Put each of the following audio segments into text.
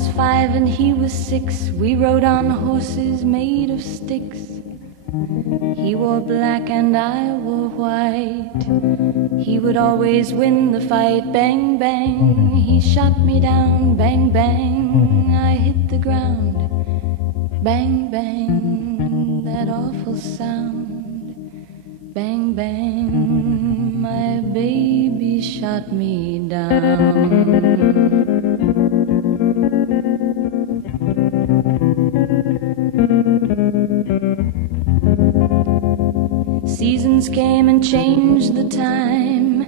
was 5 and he was 6. We rode on horses made of sticks. He wore black and I wore white. He would always win the fight. Bang, bang, he shot me down. Bang, bang, I hit the ground. Bang, bang, that awful sound. Bang, bang, my baby shot me down. Seasons came and changed the time.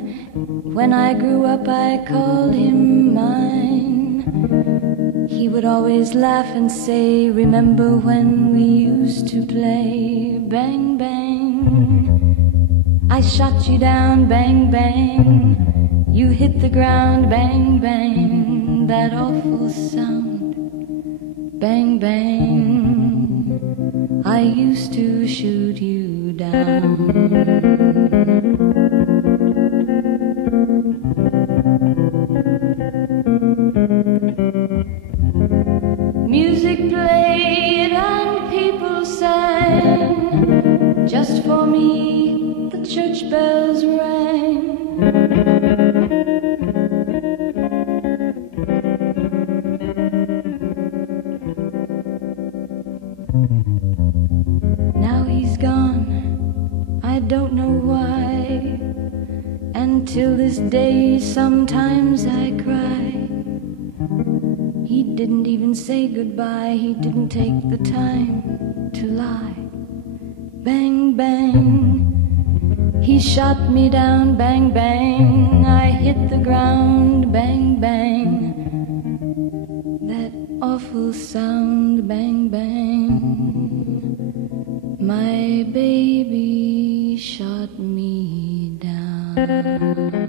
When I grew up I called him mine. He would always laugh and say, remember when we used to play? Bang, bang, I shot you down. Bang, bang, you hit the ground. Bang, bang, that awful sound. Bang, bang, I used to shoot you down. Music played and people sang. Just for me the church bells rang. Now he's gone, I don't know why. And till this day sometimes I cry. He didn't even say goodbye. He didn't take the time to lie. Bang, bang, he shot me down. Bang, bang, I hit the ground. Bang, bang, that awful sound. Bang, bang, my baby shot me down.